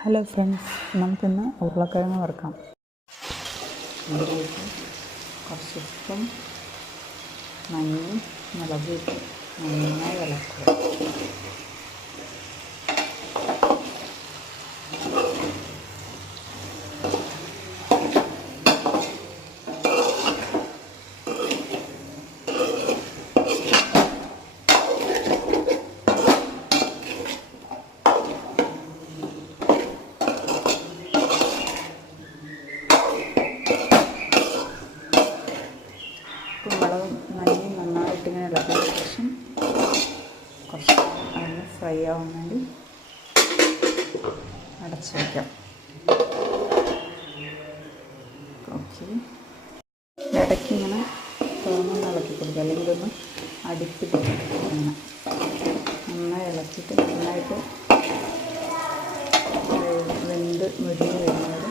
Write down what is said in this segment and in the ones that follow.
Hello friends, നമുക്കിന്ന് ഉരുളക്കിഴങ്ങ് വറുക്കാം. അതിലേക്ക് കുറച്ച് ഉപ്പും മഞ്ഞളും മുളകും ഇട്ട് നന്നായി ഇളക്കുക. മുളകും മല്ലിയും നന്നായിട്ട് ഇങ്ങനെ ഇളക്കിയ ശേഷം കുറച്ച് അതിന് ഫ്രൈ ആവാൻ വേണ്ടി അടച്ച് വയ്ക്കാം. ഓക്കെ, ഇടയ്ക്ക് ഇങ്ങനെ തുറന്നൊന്ന് ഇളക്കി കൊടുക്കുക, അല്ലെങ്കിൽ ഒന്ന് അടുപ്പിട്ട് ഇങ്ങനെ നന്നായി ഇളക്കിയിട്ട് നന്നായിട്ട് വെന്ത് മുരിഞ്ഞ് വരുന്നത്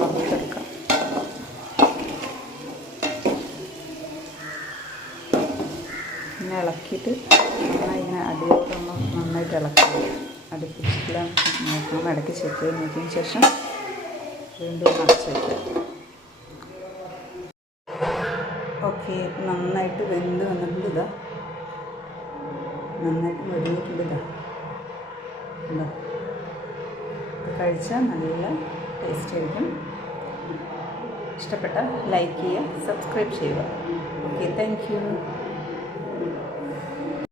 വറുത്തെടുക്കാം. ഇങ്ങനെ ഇളക്കിയിട്ട് നന്നായി ഇങ്ങനെ അടിയോടെ നന്നായിട്ട് ഇളക്കുക. അടുപ്പിച്ചിട്ട് നോക്കണം, ഇടയ്ക്ക് ചെക്ക് ചെയ്ത് നോക്കിയതിന് ശേഷം വീണ്ടും അടച്ച് വയ്ക്കുക. ഓക്കെ, നന്നായിട്ട് വെന്ത് വന്നിട്ടുണ്ട്. ഇതാ നന്നായിട്ട് മുരിഞ്ഞിട്ടുണ്ട്. ഇതാ കഴിച്ചാൽ നല്ല ടേസ്റ്റ് ആയിരിക്കും. ഇഷ്ടപ്പെട്ടാൽ ലൈക്ക് ചെയ്യുക, സബ്സ്ക്രൈബ് ചെയ്യുക. Okay, thank you.